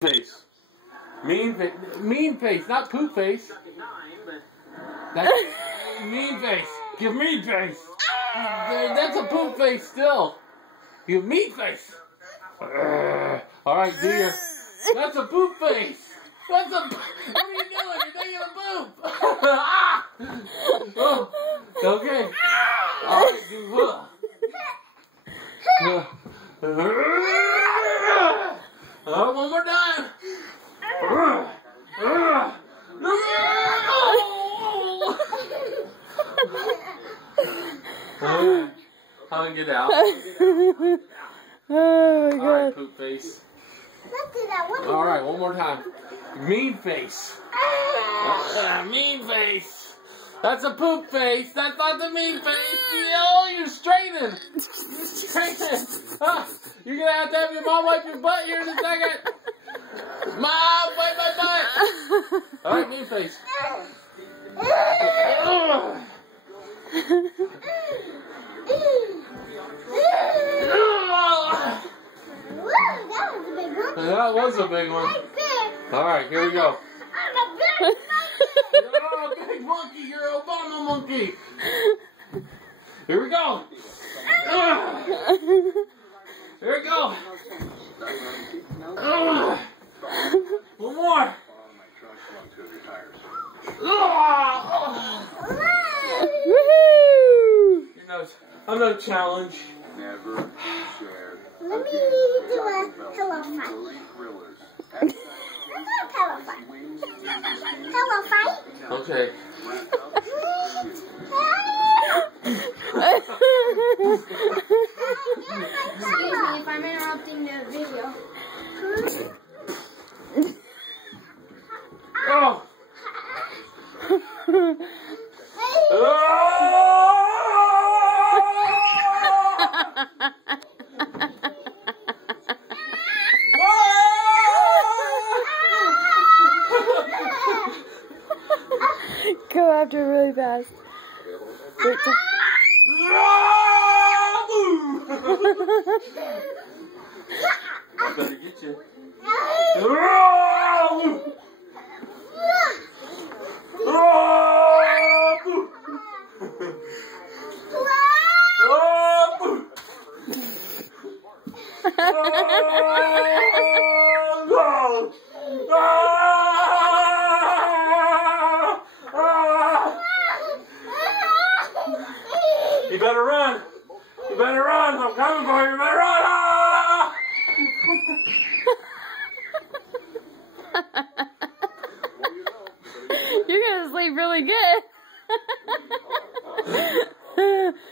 face. Mean face, not poop face. That's mean face. Give mean face. That's a poop face still. Give mean face. Alright, do your... That's a poop face. That's a... What are you doing? You're making a poop. Oh, okay. Alright, do... one more time. How to get out? Oh my god. Alright, poop face. Let's do that one. Alright, one more time. Mean face. Mean face. That's a poop face. That's not the mean face. Oh, you're straining. Straining. You're going to have your mom wipe your butt here in a second. Mom, wipe my butt. Alright, mean face. That was a big one. Alright, here we go. You're a big monkey. You're an Obama monkey. Here we go. Here we go. One more. I'm no challenge. Let me do a pillow fight. Let's do a pillow fight. Pillow fight? Okay. Excuse me if I'm interrupting the video. Oh! Go after really fast. Better get you. You better run. You better run. I'm coming for you. You better run. You're gonna sleep really good.